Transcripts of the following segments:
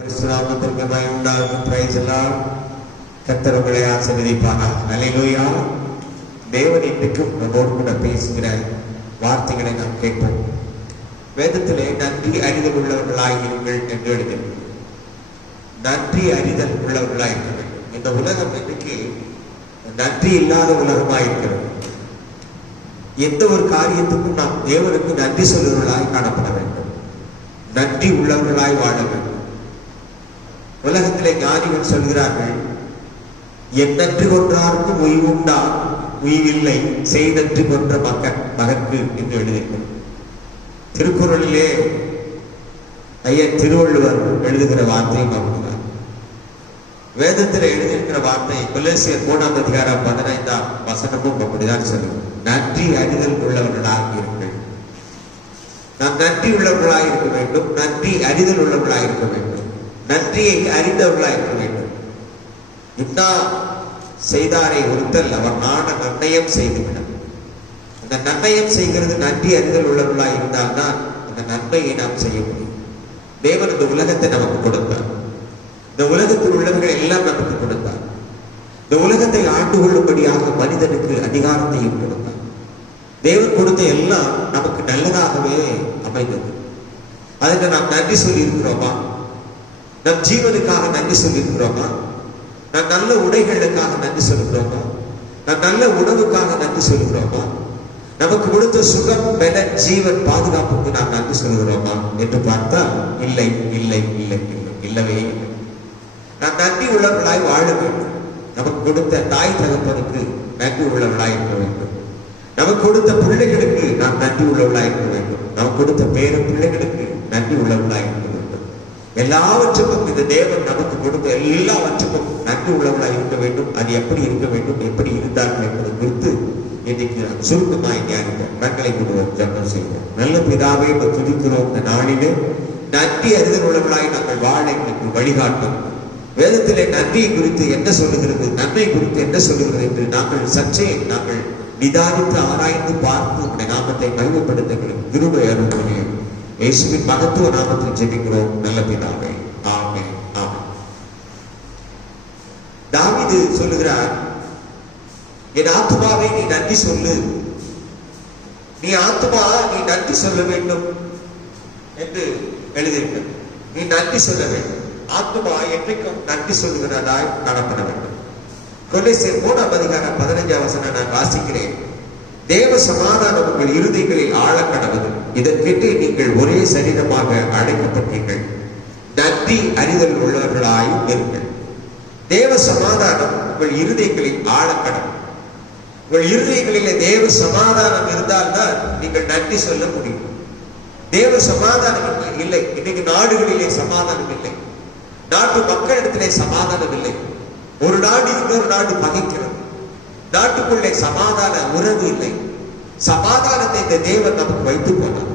பரிசுநாமத்திற்கு மகிமை உண்டாகும். பிரைஸ் எல்லாம் கர்த்தர் உங்களை ஆசீர்வதிப்பாராக. அல்லேலூயா. தேவன் இன்றைக்கும் நம்மோடு கூட பேசுகிற வார்த்தைகளை நாம் கேட்போம். வேதத்திலே நன்றி அறிதல் உள்ளவர்களாயிருங்கள் என்று எழுதியிருக்கிறது. நன்றி அறிதல் உள்ளவர்களாயிருக்க வேண்டும். இந்த உலகம் இன்றைக்கு நன்றி இல்லாத உலகமாயிருக்கிறது. எந்த ஒரு காரியத்துக்கும் நாம் தேவனுக்கு நன்றி சொல்லுவர்களாய் காணப்பட வேண்டும். நன்றி உள்ளவர்களாய் வாழ வேண்டும். உலகத்திலே ஞானிகள் சொல்கிறார்கள், என் நன்றி கொன்றாருக்கு உய்வுண்டா, உய்வில்லை செய் நன்றி கொன்ற மகற்கு என்று எழுதியிருக்கிறது. திருக்குறளிலே ஐயன் திருவள்ளுவர் எழுதுகிற வார்த்தையும் அப்படிதான். வேதத்தில் எழுதியிருக்கிற வார்த்தை கொலோசியர் 3ஆம் அதிகாரம் 15ஆம் வசனமும் அப்படிதான் சொல்லுவோம். நன்றி அறிதல் உள்ளவர்களாக இருங்கள். நாம் நன்றி உள்ளவர்களாக இருக்க வேண்டும். நன்றி அறிதல் உள்ளவர்களாக இருக்க வேண்டும். நன்றியை அறிந்தவர்களாக இருக்க வேண்டும். இன்னா செய்தாரை ஒருத்தல் அவர் நாட நன்னயம் செய்துவிடும். அந்த நன்னயம் செய்கிறது நன்றி அறிதல் உள்ளவர்களாக இருந்தால்தான் அந்த நன்மையை நாம் செய்ய முடியும். தேவன் இந்த உலகத்தை நமக்கு கொடுத்தார். இந்த உலகத்தில் உள்ளவர்கள் எல்லாம் நமக்கு கொடுத்தார். இந்த உலகத்தை ஆண்டு கொள்ளும்படியாக மனிதனுக்கு அதிகாரத்தையும் கொடுத்தார். தேவன் கொடுத்த எல்லாம் நமக்கு நல்லதாகவே அமைந்தது. அதுக்கு நாம் நன்றி சொல்லி இருக்கிறோமா? நம் ஜீவனுக்காக நன்றி சொல்லி இருக்கிறோமா? நாம் நல்ல உடைகளுக்காக நன்றி சொல்லுகிறோமா? நாம் நல்ல உணவுக்காக நன்றி சொல்லுகிறோமா? நமக்கு கொடுத்த சுகம், பல, ஜீவன், பாதுகாப்புக்கு நாம் நன்றி சொல்லுகிறோமா என்று பார்த்தால் இல்லை, இல்லை, இல்லை, இல்லை, இல்லவே இல்லை. நாம் நன்றி உள்ளவர்களாய் வாழ வேண்டும். நமக்கு கொடுத்த தாய் தகப்பனுக்கு நன்றி உள்ளவர்களாய் இருக்க வேண்டும். நமக்கு கொடுத்த பிள்ளைகளுக்கு நாம் நன்றி உள்ளவர்களாய் இருக்க வேண்டும். நமக்கு கொடுத்த பேர பிள்ளைகளுக்கு நன்றி உள்ளவர்களாய் இருக்க வேண்டும். எல்லாவற்றுக்கும் இந்த தேவன் நமக்கு கொடுத்த எல்லாவற்றுக்கும் நன்றி உள்ளவர்களாய் இருக்க வேண்டும். அது எப்படி இருக்க வேண்டும், எப்படி இருந்தார்கள் என்பதை குறித்து இன்னைக்கு நாம் சுருக்கமாய் தியானிப்போம். கண்களை விடுவோம், ஜெபம் செய்வோம். நல்ல பிதாவே, துதிக்கிறோம். இந்த நாளிலே நன்றி அறிதல் உள்ளவர்களாய் நாங்கள் வாழ எங்களுக்கு வழிகாட்டும். வேதத்திலே நன்றியை குறித்து என்ன சொல்லுகிறது, நன்மை குறித்து என்ன சொல்லுகிறது என்று நாங்கள் நிதானித்து ஆராய்ந்து பார்த்து உடைய நாமத்தை மகிமைப்படுத்த கிருபை அருள்கிறேன். இயேசுவின் மகத்துவ நாமத்தில் ஜெபிக்கிறோம் நல்ல பிதாவே, ஆமென், ஆமென். தாவீது சொல்லுகிறார், என் ஆத்துமாவை நீ நன்றி சொல்லு. நீ ஆத்துமா, நீ நன்றி சொல்ல வேண்டும் என்று எழுதியிருக்க. நீ நன்றி சொல்ல வேண்டும். ஆத்துமா என்றைக்கும் நன்றி சொல்லுகிறதாய் காணப்பட வேண்டும். கொலோசியர் 3ஆம் அதிகாரம் 15ஆம் வசனம் நான் வாசிக்கிறேன். தேவ சமாதானம் உங்கள் இருதயங்களில் ஆழ கடவுது. இதற்கென்று நீங்கள் ஒரே சரீரமாக அழைக்கப்பட்டீர்கள். நன்றி அறிதல் உள்ளவர்களாய் இருங்கள். தேவ சமாதானம் உங்கள் இருதயங்களில் ஆழ கடவுது. உங்கள் இருதயங்களிலே தேவ சமாதானம் இருந்தால்தான் நீங்கள் நன்றி சொல்ல முடியும். தேவ சமாதானம் இல்லை. இன்னைக்கு நாடுகளிலே சமாதானம் இல்லை. நாட்டு மக்களிடத்திலே சமாதானம் இல்லை. ஒரு நாடு இன்னொரு நாடு பகைக்கிறது. நாட்டுக்குள்ளே சமாதான உறவு இல்லை. சமாதானத்தை இந்த தேவன் நமக்கு வைத்து போனார்.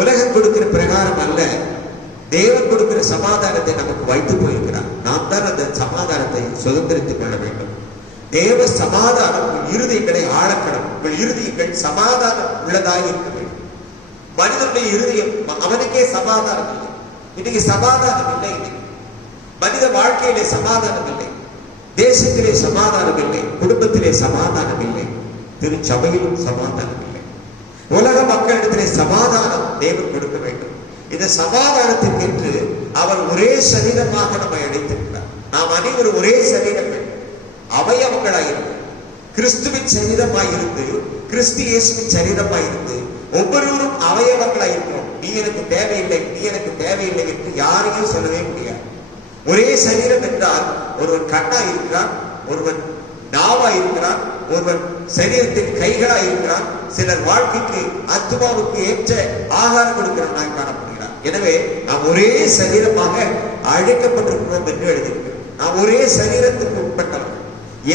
உலகம் கொடுக்கிற பிரகாரம் அல்ல, தேவன் கொடுக்கிற சமாதானத்தை நமக்கு வைத்து போயிருக்கிறார். நாம் தான் அந்த சமாதானத்தை சுதந்திரித்துக் கொள்ள வேண்டும். தேவ சமாதானம் உங்கள் இருதயங்களை ஆழக்கணும். உங்கள் இருதயங்கள் சமாதானம் உள்ளதாக இருக்க வேண்டும். மனிதனுடைய இருதயம் அவனுக்கே சமாதானம் இல்லை. இன்னைக்கு சமாதானம் இல்லை. மனித வாழ்க்கையிலே சமாதானம் இல்லை. தேசத்திலே சமாதானம் இல்லை. குடும்பத்திலே சமாதானம் இல்லை. திருச்சபையிலும் சமாதானம் இல்லை. உலக மக்களிடத்திலே சமாதானம் தேவன் கொடுக்க வேண்டும். இந்த சமாதானத்திற்கு அவர் ஒரே சரீரமாக நம்மை அழைத்திருக்கிறார். நாம் அனைவரும் ஒரே சரீரங்கள், அவயவங்களாயிருந்து, கிறிஸ்துவின் சரீரமாயிருந்து, கிறிஸ்து இயேசுவின் சரீரமாயிருந்து ஒவ்வொருவரும் அவயவங்களாயிருக்கிறோம். நீ எனக்கு தேவையில்லை, நீ எனக்கு தேவையில்லை என்று யாரையும் சொல்லவே முடியாது. ஒரே சரீரம் என்றால் ஒருவன் கண்ணா இருக்கிறான், ஒருவன் நாவா இருக்கிறான், ஒருவன் சரீரத்தில் கைகளா இருக்கிறான். சிலர் வாழ்க்கைக்கு ஆத்துமாவுக்கு ஏற்ற ஆகாரம் கொடுக்கிறவனாய் காணப்படுகிறான். எனவே நாம் ஒரே சரீரமாக அழைக்கப்பட்டிருக்கிறோம் என்று எழுதியிருக்கிறோம். நாம் ஒரே சரீரத்துக்கு உட்பட்டவர்கள்.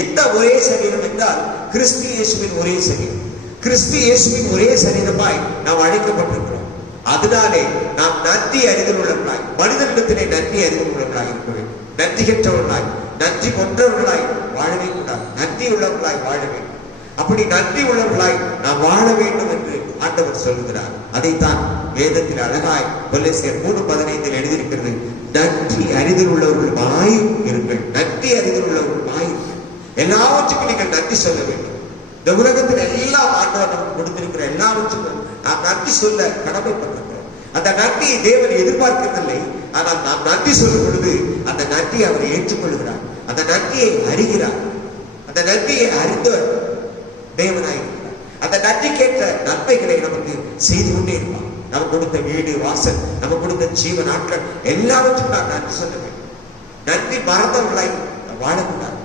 எந்த ஒரே சரீரம் என்றால் கிறிஸ்து இயேசுவின் ஒரே சரீரம். கிறிஸ்து இயேசுவின் ஒரே சரீரமாய் நாம் அழைக்கப்பட்டிருக்கிறோம். அதனாலே நாம் நன்றி அறிதல் உள்ளவர்களாய், மனிதனிடத்திலே நன்றி அறிதல் உள்ளவர்களாய் இருக்க வேண்டும். நன்றி கெட்டவர்களாய், நன்றி கொன்றவர்களாய் வாழவே கூடாது. நன்றி உள்ளவர்களாய் வாழ வேண்டும். அப்படி நன்றி உள்ளவர்களாய் நாம் வாழ வேண்டும் என்று ஆண்டவர் சொல்லுகிறார். அதைத்தான் வேதத்தில் அழகாய் கொலோசியர் 3:15 எழுதியிருக்கிறது. நன்றி அறிதல் உள்ளவர்களுமாய் இருங்கள். நன்றி அறிதல் உள்ளவர்களுமாய் இருங்கள். எல்லாவற்றுக்கும் நீங்கள் நன்றி சொல்ல வேண்டும். இந்த உலகத்தில் எல்லாம் ஆண்டவர் நமக்கு கொடுத்திருக்கிற எல்லாவற்றுக்கும் நாம் நன்றி சொல்ல கடமைப்பட்டிருக்கிறோம். அந்த நன்றியை தேவன் எதிர்பார்க்கவில்லை. ஆனால் நாம் நன்றி சொல்லும் பொழுது அந்த நன்றியை அவர் ஏற்றுக்கொள்கிறார். அந்த நன்றியை அறிகிறார். அந்த நன்றியை அறிந்தவர் தேவனாயிருக்கிறார். அந்த நன்றிக்கேற்ற நன்மைகளை நமக்கு செய்து கொண்டே இருப்பார். நமக்கு கொடுத்த வீடு வாசல், நமக்கு கொடுத்த ஜீவ நாட்கள் எல்லாவற்றுக்கும் நாம் நன்றி சொல்ல வேண்டும். நன்றி மறந்தவர்களாய் வாழக்கூடாது.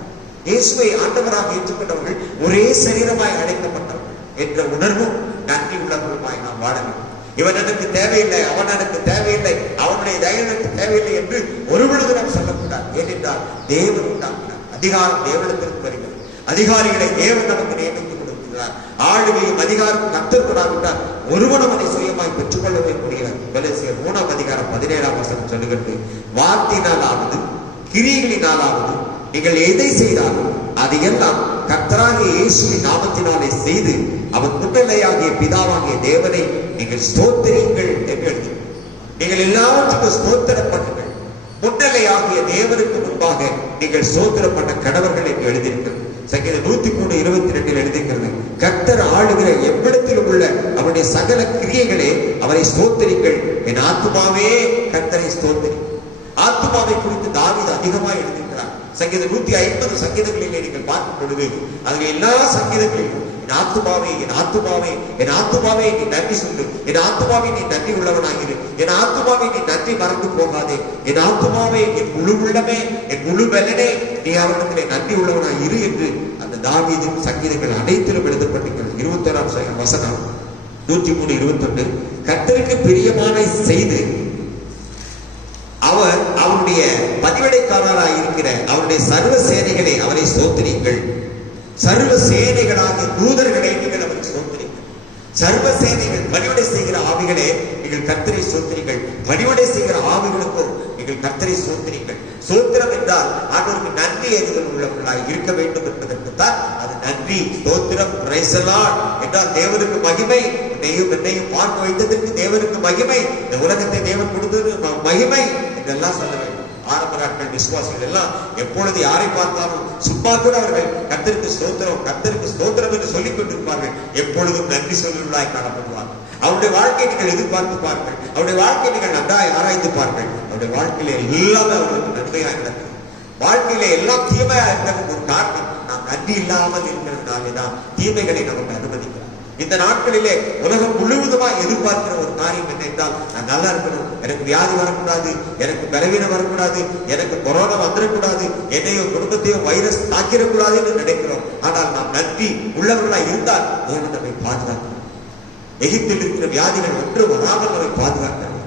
இயேசுவை ஆண்டவராக ஏற்றுக்கொண்டவர்கள் ஒரே சரீரமாய் அழைக்கப்பட்டவர்கள் என்ற உணர்வும் நன்றி உள்ளவர்களுமாய் நாம் வாழ வேண்டும். இவன் எனக்கு தேவையில்லை, அவன் எனக்கு தேவையில்லை, அவனுடைய தயவு எனக்கு தேவையில்லை என்று ஒரு பொழுது நாம் சொல்லக்கூடாது. ஏனென்றால் தேவன் உண்டாக்குகிறார். அதிகாரம் தேவனிடத்திற்கு வருகிறது. அதிகாரிகளை தேவன் நமக்கு நியமித்து கொடுக்கிறார். ஆளுகையும் அதிகாரம் கர்த்தர் கொடாவிட்டால் ஒருவனும் அதை சுயமாய் பெற்றுக்கொள்ளவே முடியாது. கொலோசியர் 3:17 சொல்லுகிறது, வார்த்தையினாலாவது கிரியைகளினாலாவது நீங்கள் எதை செய்தாலும் அதையெல்லாம் கர்த்தராகிய இயேசுவின் நாமத்தினாலே செய்து அவர் முன்னிலையாகிய பிதாவாகிய தேவனை நீங்கள் ஸ்தோத்திரியுங்கள் என்று எழுதி, நீங்கள் எல்லாவற்றுக்கும் ஸ்தோத்திரம் பண்ணுங்கள். முன்னிலையாகிய தேவனுக்கு முன்பாக நீங்கள் ஸ்தோத்திரம் பண்ண கடவர்கள் என்று எழுதியிருக்கிறது. சங்கீதம் 103:22 எழுதியிருக்கிறது, கர்த்தர் ஆளுகிற எவ்விடத்திலும் உள்ள அவருடைய சகல கிரியைகளே அவரை ஸ்தோத்திரிங்கள். என் ஆத்துமாவே கர்த்தரை ஸ்தோத்திரி. ஆத்துமாவை குறித்து தாவீது அதிகமாக எழுதியிருக்கிறார். சங்கீதம் 150 சங்கீதங்களிலே நீங்கள் பார்க்கும் பொழுது அதில் எல்லா சங்கீதங்களிலும் என் ஆத்துமாவே, என் ஆத்துமாவே, என் ஆத்துமாவே நீ நன்றி சொல்லு, என் ஆத்துமாவே நீ நன்றி உள்ளவனாகிரு, என் ஆத்துமாவே நீ நன்றி மறந்து போகாதே, என் ஆத்துமாவே, என் முழு உள்ளமே, என் முழு பலனே நீ அவரிடத்திலே நன்றி உள்ளவனாயிரு என்று அந்த தாவீதின் சங்கீதங்கள் அனைத்திலும் எழுதப்பட்டிருக்கிறது. 21 வசனம் 103:21, கர்த்தருக்கு பிரியமான செய்து அவர் அவருடைய பதிவிடைக்காரராக இருக்கிற அவருடைய சர்வ சேனைகளை அவரை ஸ்தோத்திரியுங்கள். சர்வ சேனைகளாக தூதர்களை நீங்கள் அவரை ஸ்தோத்திரியுங்கள். சர்வ சேனைகள் பணிவிடை செய்கிற ஆவிகளே நீங்கள் கர்த்தரை ஸ்தோத்திரியுங்கள். பணிவிடை செய்கிற ஆவிகளுக்கும் நீங்கள் கர்த்தரை ஸ்தோத்திரியுங்கள். ஸ்தோத்திரம் என்றால் ஆண்டவருக்கு நன்றி அறிதல் உள்ளவர்களாய் இருக்க வேண்டும் என்பதற்கு தான் அது நன்றி ஸ்தோத்திரம். பிரைஸ் தி லார்ட் என்றால் தேவனுக்கு மகிமை. என்னையும் பார்க்க வைத்ததற்கு தேவனுக்கு மகிமை. இந்த உலகத்தை தேவன் கொடுத்தது மகிமை என்றெல்லாம் சொல்ல வேண்டும். ஆரம்ப நாட்கள் விசுவாசிகள் எல்லாம் எப்பொழுது யாரை பார்த்தாலும் சும்மா கூட அவர்கள் கர்த்தருக்கு ஸ்தோத்திரம், கர்த்தருக்கு ஸ்தோத்திரம் என்று சொல்லிக் கொண்டிருப்பார்கள். எப்பொழுதும் நன்றி சொல்லுவதாய் காணப்படுவார்கள். அவருடைய வாழ்க்கையை நீங்கள் எதிர்பார்த்து பாருங்கள். அவருடைய வாழ்க்கையை நீங்கள் நன்றாய் ஆராய்ந்து பாருங்கள். அவருடைய வாழ்க்கையில எல்லாமே அவர்களுக்கு நன்மையாக நடக்கும். வாழ்க்கையில எல்லாம் தீமையா இருந்ததுக்கு ஒரு காரணம் நாம் நன்றி இல்லாமல் இருக்கிறதுனாலேதான் தீமைகளை நமக்கு அனுமதிக்கிறார். இந்த நாட்களிலே உலகம் முழுவதுமாய் எதிர்பார்க்கிற ஒரு காரியம் என்ன என்றால், நான் நல்லா இருக்கணும், எனக்கு வியாதி வரக்கூடாது, எனக்கு பலவீனம் வரக்கூடாது, எனக்கு கொரோனா வந்துடக்கூடாது, என்னையோ குடும்பத்தையோ வைரஸ் தாக்கிடக்கூடாது என்று நினைக்கிறோம். ஆனால் நாம் நன்றி உள்ளவர்களாய் இருந்தால் தேவன் நம்மை பாதுகாக்கிறார். எகிப்தில் இருக்கிற வியாதிகள் ஒன்று வராமல் நம்மை பாதுகாக்கிறார்.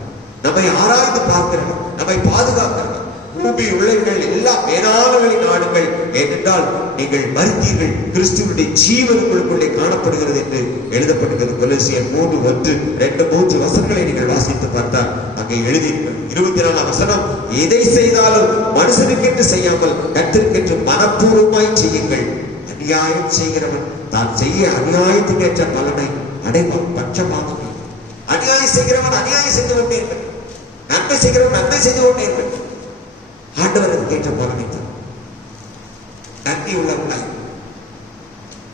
நம்மை ஆராய்ந்து பார்க்கிறார், நம்மை பாதுகாக்கிறார். பூமி உள்ளவர்கள் எல்லாம் மேலானவர்களின் நாடுகள். ஏனென்றால் நீங்கள் மரித்தீர்கள், கிறிஸ்துவனுடைய ஜீவன் உங்களுக்குள்ளே காணப்படுகிறது என்று எழுதப்பட்டிருக்கிறது. கொலோசியர் 3:1-2-3 வசனங்களை நீங்கள் வாசித்து பார்த்தால் அங்கே எழுதியிருக்கிறது. 24 வசனம், எதை செய்தாலும் மனுஷனுக்கென்று செய்யாமல் கர்த்தருக்கென்று மனப்பூர்வமாய் செய்யுங்கள். அநியாயம் செய்கிறவன் தான் செய்ய அநியாயத்துக்கு ஏற்ற பலனை அடைவான். பட்சமாக அநியாயம் செய்கிறவன் அநியாயம் செய்து கொண்டே இருக்கிறான், நன்மை செய்கிறவன் நன்மை செய்து கொண்டே இருக்கிறான். ஆண்டவருக்கு ஏற்ற பலனை நன்றி உள்ளவர்களாய்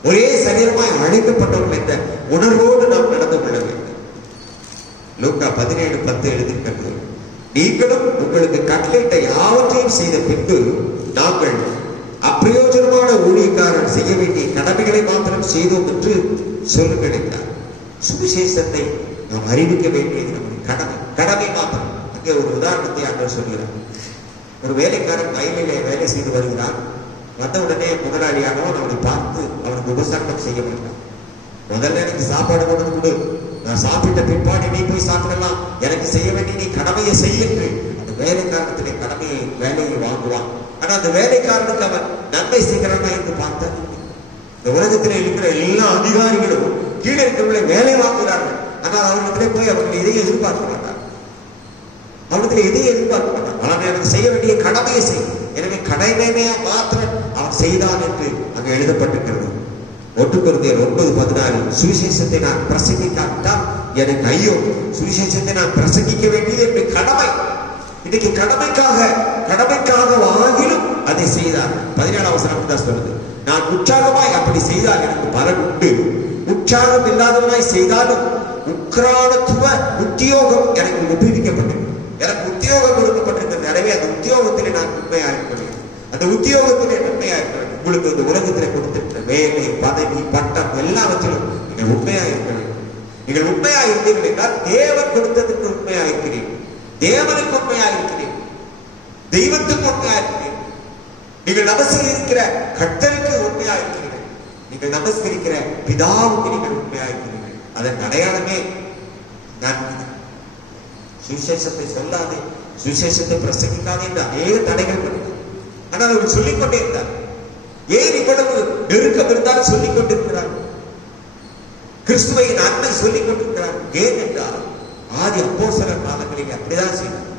ஒரே சரீரமாய் அழைக்கப்பட்டவர்கள் என்ற உணர்வோடு நாம் நடந்து கொள்ள வேண்டும். லூக்கா 17:10 எழுதியிருக்கிறது, நீங்களும் உங்களுக்கு கட்டளையிட்ட யாவற்றையும் செய்த பின்பு நாங்கள் அப்பிரயோஜனமான ஊழியக்காரர் செய்ய வேண்டிய கடமைகளை மாத்திரம் செய்தோம் என்று சொல்லுங்கள் என்றார். சுவிசேஷத்தை நாம் அறிவிக்க வேண்டியது நம்முடைய கடமை மாத்திரம். அங்கே ஒரு உதாரணத்தை ஆண்டவர் சொல்கிறார். ஒரு வேலைக்காரன் வயலிலே வேலை செய்து வருகிறான். வந்த உடனே முதலாளியானவன் அவனை பார்த்து அவனுக்கு உபசரணம் செய்ய வேண்டாம். முதல்ல எனக்கு சாப்பாடு கொண்டு கொடு, நான் சாப்பிட்ட பிற்பாடு நீ போய் சாப்பிடலாம், எனக்கு செய்ய வேண்டிய நீ கடமையை செய்ய என்று அந்த வேலைக்காரத்திலே வேலையை வாங்குவான். ஆனா அந்த வேலைக்காரனுக்கு அவன் நன்மை செய்கிறானா என்று பார்த்தா, இந்த உலகத்திலே இருக்கிற எல்லா அதிகாரிகளும் கீழே இருக்கிறவர்களை வேலை வாங்குகிறார்கள். ஆனால் அவர்களிடத்திலே போய் அவர்கள் இதையே எதிர்பார்க்க மாட்டார். அவனுக்கு எதையும் எதிர்பார்க்க மாட்டான். அவன் எனக்கு செய்ய வேண்டிய கடமையை செய். எனவே கடமையா மாத்திரம் அவன் செய்தான் என்று அங்கு எழுதப்பட்டிருக்கிறது. 1 கொரிந்தியர் 9:14, சுவிசேஷத்தை நான் பிரசங்கிக்காவிட்டால் எனக்கு ஐயோ, சுவிசேஷத்தை நான் பிரசங்கிக்க வேண்டியது என்னுடைய கடமை. இன்னைக்கு கடமைக்காக ஆகிலும் அதை செய்தார். 17ஆம் வசனம் தான் சொல்லுது, நான் உற்சாகமாய் அப்படி செய்தால் எனக்கு பலன் உண்டு, உற்சாகம் இல்லாதவனாய் செய்தாலும் உக்ரானத்துவ உத்தியோகம் எனக்கு உபயோகிக்கப்பட்டது. எனக்கு உத்தியோகம் கொடுக்கப்பட்டிருக்கிறது. எனவே அந்த உத்தியோகத்திலே நான் உண்மையா இருக்கிறேன். அந்த உத்தியோகத்திலே நன்மையா இருக்கிறேன். உங்களுக்கு இந்த உலகத்திலே கொடுத்திருக்கிற வேலை, பதவி, பட்டம் எல்லாவற்றிலும் நீங்கள் உண்மையா இருக்க வேண்டும். நீங்கள் உண்மையா இருந்தீர்கள் என்றால் தேவன் கொடுத்ததுக்கு உண்மையா இருக்கிறீர்கள், தேவனுக்கு உண்மையா இருக்கிறீர்கள், தெய்வத்துக்கு உண்மையா இருக்கிறீர்கள், நீங்கள் நமஸ்கரிக்கிற கர்த்தருக்கு உண்மையா இருக்கிறீர்கள், நீங்கள் நமஸ்கரிக்கிற பிதாவுக்கு நீங்கள் உண்மையா இருக்கிறீர்கள். அதன் அடையாளமே நன்மை. சுவிசேஷத்தை சொல்லாதே, சுவிசேஷத்தை பிரசங்கிக்காதே என்று அநேக தடைகள் பண்ணினார். ஆனால் அவர் சொல்லிக் கொண்டே இருந்தார். ஏன் இவ்வளவு நெருக்கம் இருந்தாலும் சொல்லிக் கொண்டிருக்கிறார்? கிறிஸ்துவை நன்மை சொல்லிக் கொண்டிருக்கிறார். ஏன் என்றால் ஆதி அப்போஸ்தலர் காலங்களில் அப்படிதான் செய்தார்.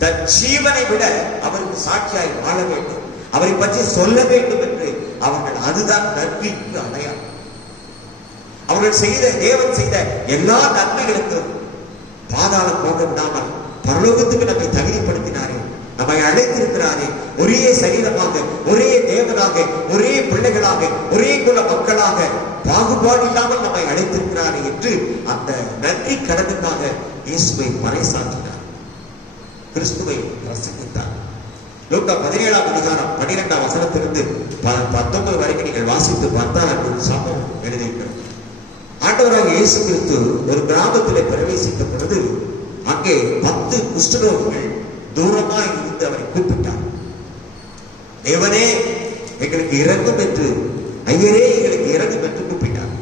தன் ஜீவனை விட அவருக்கு சாட்சியாய் வாழ வேண்டும், அவரை பற்றி சொல்ல வேண்டும் என்று அவர்கள், அதுதான் நன்மைக்கு அடையாளம். அவர்கள் செய்த, தேவன் செய்த எல்லா நன்மைகளுக்கும் பாதாளம் போக விடாமல் பரலோகத்துக்கு நம்மை தகுதிப்படுத்தினாரே, நம்மை அழைத்திருக்கிறாரே, ஒரே சரீரமாக, ஒரே தேவனாக, ஒரே பிள்ளைகளாக, ஒரே குல மக்களாக பாகுபாடு இல்லாமல் நம்மை அழைத்திருக்கிறாரே என்று அந்த நன்றி கடனுக்காக இயேசுவை பறைசாற்றினார், கிறிஸ்துவை பிரசங்கித்தார். லூக்கா 17ஆம் அதிகாரம் 12ஆம் வசனத்திலிருந்து 19 வரைக்கும் நீங்கள் வாசித்து பார்த்தால் அங்கு ஒரு சம்பவம் எழுதியிருக்கிறது. ஆண்டவராக இயேசு கிறிஸ்து ஒரு கிராமத்திலே பிரவேசித்த பொழுது அங்கே 10 குஷ்டரோகிகள் தூரமாய் இருந்து அவரை கூப்பிட்டார். தேவனே எங்களுக்கு இறங்கும் என்று, ஐயரே எங்களுக்கு இறங்கும் என்று கூப்பிட்டார்.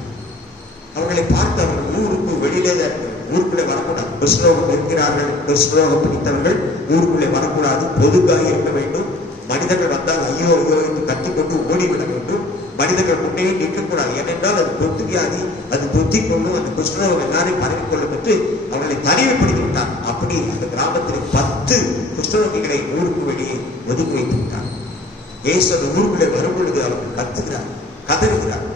அவர்களை பார்த்து அவர்கள் ஊருக்கு வெளியிலே தான், ஊருக்குள்ளே வரக்கூடாது. குஷ்டரோகம் இருக்கிறார்கள், குஷ்டரோகம் பிடித்தவர்கள் ஊருக்குள்ளே வரக்கூடாது, பொதுக்காக இருக்க வேண்டும். மனிதர்கள் வந்தால் ஐயோ ஐயோ என்று கத்திக்கொண்டு ஓடிவிட வேண்டும். மனிதர்கள் முன்னே நிற்கக்கூடாது. ஏனென்றால் அது தொத்து வியாதி, அது தொத்திக் கொள்ளும், அந்த குஷ்டரோகம் எல்லாரையும் பரவிக் கொள்ளும் என்று அவர்களை தனிமைப்படுத்தி விட்டார். அப்படி அந்த கிராமத்தில் 10 குஷ்டரோகிகளை ஊருக்கு வெளியே ஒதுக்கி வைத்து விட்டார். இயேசு அந்த ஊருக்குள்ளே வரும் பொழுது அவர்கள் கத்துகிறார், கதறுகிறார்.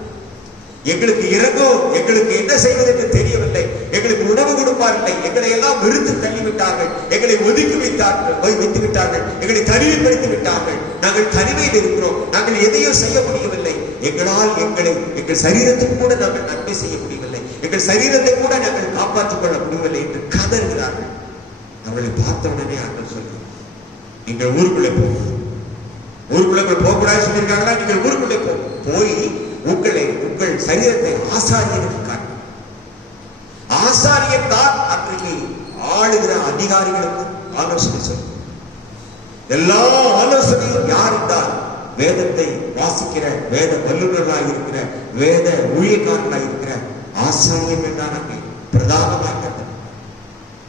எங்களுக்கு இறங்கும், எங்களுக்கு என்ன செய்வது என்று தெரியவில்லை, எங்களுக்கு உணவு கொடுப்பார்கள், எங்களை எல்லாம் வெறுத்து தள்ளிவிட்டார்கள், எங்களை ஒதுக்கி வைத்து விட்டார்கள், எங்களை தனிமைப்படுத்தி விட்டார்கள், நாங்கள் தனிமையில் இருக்கிறோம், நாங்கள் எதையும் செய்ய முடியவில்லை, எங்களால் எங்கள் சரீரத்துக்கு கூட நாங்கள் நன்மை செய்ய முடியவில்லை, எங்கள் சரீரத்தை கூட நாங்கள் காப்பாற்றிக் கொள்ள முடியவில்லை என்று கதறுகிறார்கள். அவர்களை பார்த்த உடனே ஆண்டவர் சொல்கிறார், நீங்கள் ஊருக்குள்ளே போங்க. ஊருக்குள்ளே போகக்கூடாது சொல்லியிருக்காங்களா? நீங்கள் ஊருக்குள்ளே போய் உங்கள் சரீரத்தை ஆசாரியனுக்கு காட்டு. ஆசாரியன் தான் அன்றைக்கு ஆளுகிற அதிகாரிகளுக்கு ஆலோசனை சொல்லும். எல்லா ஆலோசனையும் யார் என்றால் வேதத்தை வாசிக்கிற, வேத வல்லுநர்களாக இருக்கிற, வேத ஊழியக்காரர்களாக இருக்கிற ஆசாரியர்கள் தான் அங்கே பிரதானமாக.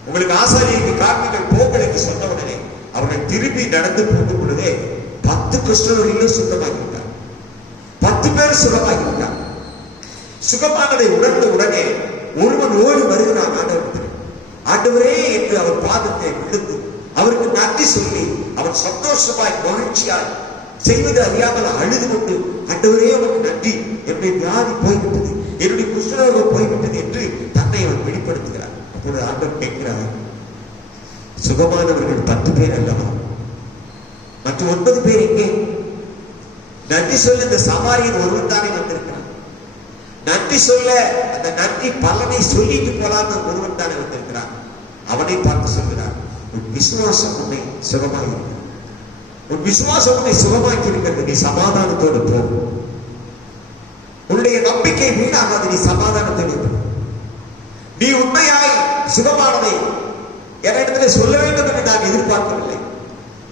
உங்களுக்கு ஆசாரியருக்கு காரணங்கள் போங்கள் என்று சொன்ன உடனே அவர்கள் திரும்பி நடந்து போகும் பொழுதே 10 கிறிஸ்தவர்களும் சுத்தமாகிவிட்டார். 10 பேர் சுகமாகிவிட்டார். சுகமானதை உணர்ந்த உடனே ஒருவன் ஓடி வருகிறான் ஆண்டவரே, ஆண்டவரே என்று அவர் பாதத்தை விழுந்து அவருக்கு நன்றி சொல்லி அவர் சந்தோஷமாய் மகிழ்ச்சியாய் செய்வது அறியாமல் அழுது கொண்டு, ஆண்டவரே உனக்கு நன்றி, என்னுடைய வியாதி போய்விட்டது, என்னுடைய குஷ்டரோகம் போய்விட்டது என்று தன்னை அவர் வெளிப்படுத்துகிறார். அப்பொழுது ஆண்டவர் கேட்கிறார், சுகமானவர்கள் 10 பேர் அல்லவா, மற்ற 9 பேர் எங்கே? நன்றி சொல்ல இந்த சமாரியன் ஒருவன் தானே வந்திருக்கிறான். நன்றி சொல்ல, அந்த நன்றி பலனை சொல்லிட்டு போலான்னு ஒருவன் தானே வந்திருக்கிறான். அவனை பார்த்து சொல்கிறார், உன் விசுவாசம் உன்னை சுகமாகி இருக்கிறது, உன் விசுவாசம் உன்னை சுகமாக்கி இருக்கிறது, நீ சமாதானத்தோடு போ. உன்னுடைய நம்பிக்கை வீணாகாது, நீ சமாதானத்தோடு போ. நீ உண்மையாய் சுகமானதை என்னிடத்தில் சொல்ல வேண்டும் என்று நான் எதிர்பார்க்கவில்லை.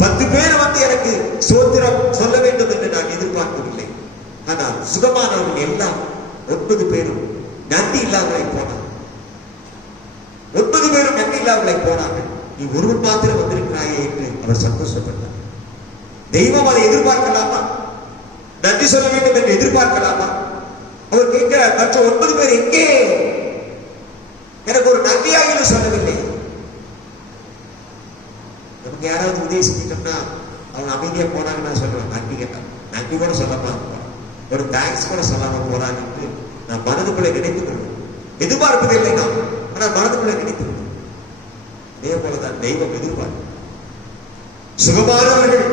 10 பேர் வந்து எனக்கு சோத்திரம் சொல்ல வேண்டும் என்று நான் எதிர்பார்க்கவில்லை. ஆனால் சுகமானவர்கள் எல்லாம் 9 பேரும் நன்றி இல்லாமலை போனார்கள். 9 பேரும் நன்றி இல்லாமலை போனார்கள். நீ ஒருவன் மாத்திரம் வந்திருக்கிறாயே என்று அவர் சந்தோஷப்பட்டார். தெய்வம் அதை எதிர்பார்க்கலாமா? நன்றி சொல்ல வேண்டும் என்று எதிர்பார்க்கலாமா? அவர் கேட்கிறார், மற்ற 9 பேர் எங்கே? எனக்கு ஒரு நன்றியாக சொல்லவில்லை. நமக்கு யாராவது உதவி செஞ்சிட்டோம்னா அவங்க அமைதியா போனாங்கன்னு நான் சொல்லுவேன், நன்றி கேட்டான், நன்றி கூட சொல்லாம ஒரு தேங்க்ஸ் கூட சொல்லாம போறாங்க என்று நான் மனதுக்குள்ளே நினைத்துக் கொள்வேன். எதிர்பார்ப்பதில்லை நான், ஆனால் மனதுக்குள்ளே நினைத்துக் கொள்வேன். அதே போலதான் தெய்வம் எதிர்பார்ப்பு. சுகமானவர்கள்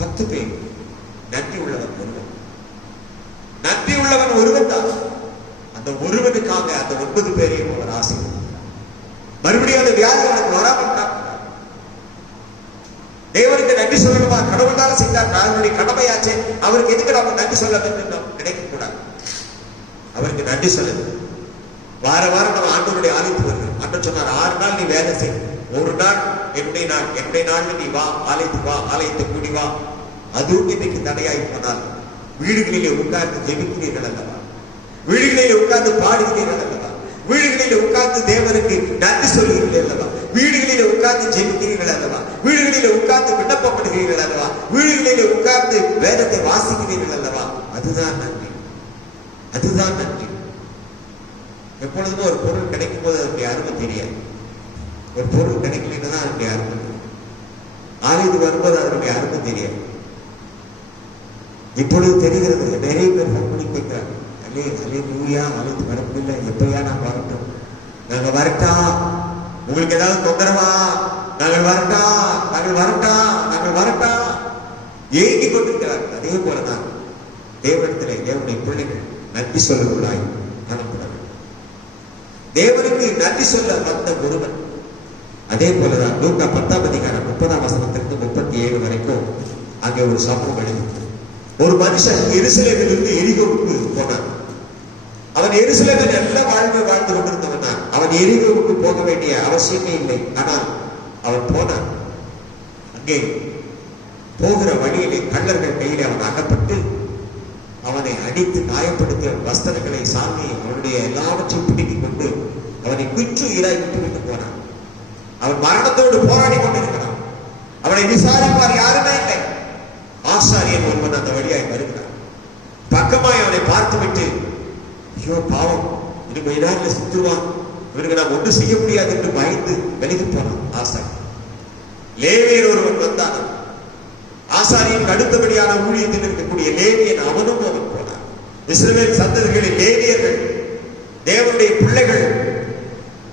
10 பேர், நன்றி உள்ளவன் ஒருவன். நன்றி உள்ளவன் ஒருவன் தான். அந்த ஒருவனுக்காக அந்த 9 பேரையும் அவர் ஆசீர்வதித்தார். மறுபடியும் அந்த வியாதி அவனுக்கு வராமல் காக்கிறார். தேவனுக்கு நன்றி சொல்லணுமா? கடவுள் தானே செய்தார், அவருடைய கடமையாச்சே, அவருக்கு எதுக்கு நம்ம நன்றி சொல்ல வேண்டும் நினைக்க கூடாது. அவருக்கு நன்றி சொல்லுது. வார வாரம் நம்ம ஆண்டவருடைய ஆலயத்துக்கு வருகிறோம். ஆண்டவர் சொன்னார், 6 நாள் நீ வேலை செய், ஒரு நாள் என்னுடைய நாள்ல நீ வா, ஆலயத்துக்கு வா, ஆலயத்தை கூடி வா. அதுவும் இன்னைக்கு தடையாய் போனால் வீடுகளிலே உட்கார்ந்து ஜெபிக்கிறீர்கள் அல்லவா? வீடுகளிலே உட்கார்ந்து பாடுகிறீர்கள் அல்லவா? வீடுகளிலே உட்கார்ந்து தேவனுக்கு நன்றி சொல்லுகிறீர்கள் அல்லவா? வீடுகளிலே உட்கார்ந்து ஜெபிக்கிறீர்கள் அல்லவா? வீடுகளிலே உட்கார்ந்து விண்ணப்பப்படுகிறீர்கள் அல்லவா? வீடுகளிலே உட்கார்ந்து வேதத்தை வாசிக்கிறீர்கள் அல்லவா? அதுதான் நன்றி. அதுதான் நன்றி. எப்பொழுதுமே ஒரு பொருள் கிடைக்கும் போது அதனுடைய அருமை தெரியாது. ஒரு பொருள் கிடைக்கலன்னா தான் அதனுடைய அருமை தெரியும். ஆலயத்துக்கு வரும்போது அதனுடைய அருமை தெரியாது. இப்பொழுது தெரிகிறது. நிறைய பேர் கற்பனை கேட்கிறாங்க, ஆலயத்துக்கு வர முடியல, எப்பயா நான் வரட்டும், நாங்க வரட்டா, உங்களுக்கு ஏதாவது தொந்தரவா, நாங்கள் வரட்டா, நாங்கள் வரட்டா, நாங்கள் வரட்டா ஏங்கி கொண்டிருக்கிறார்கள். அதே போலதான் தேவனிடத்திலே தேவனுடைய பிள்ளைகள் நன்றி சொல்லுவதாய் காணப்பட வேண்டும். தேவனுக்கு நன்றி சொல்ல வந்த ஒருவன். அதே போலதான் லூக்கா 10ஆம் அதிகாரம் 30ஆம் வசனத்திலிருந்து 37 வரைக்கும் அங்கே ஒரு சம்பவம் எழுதினார். ஒரு மனுஷன் எருசலேமிலிருந்து எரிகோவுக்கு போனான். அவன் எருசலேமில் நல்ல வாழ்வை வாழ்ந்து கொண்டிருந்தவன் தான். அவன் எரிகோவுக்கு போக வேண்டிய அவசியமே இல்லை. ஆனால் அவன் போனான். அங்கே போகிற வழியிலே கள்ளர்கள் கையிலே அவன் அகப்பட்டு அவனை அடித்து காயப்படுத்திய வஸ்திரங்களை சாமி அவனுடைய எல்லாவற்றையும் பிடித்துக் கொண்டு அவனை குற்றுயிராய் விட்டுவிட்டு போனான். அவன் மரணத்தோடு போராடி கொண்டிருக்கிறான். அவனை விசாரிப்பார் யாருமே இல்லை. ஆசாரியன் ஒருவன் அந்த வழியாய் வருகிறான். பக்கமாய் அவனை பார்த்துவிட்டு, ஐயோ பாவம், இன்னும் கொஞ்ச நேரத்தில் சுத்துவான், இவனுக்கு நாம் ஒன்றும் செய்ய முடியாது என்று பயந்து விலகி போனான் ஆசாரியன். லேவியர் ஒருவன் வந்தான். ஆசாரியனுக்கு அடுத்தபடியான ஊழியத்தில் இருக்கக்கூடிய லேவியன் அவனும் அவன் போனான். இஸ்ரவேல் சந்ததிகளில் லேவியர்கள் தேவனுடைய பிள்ளைகள்,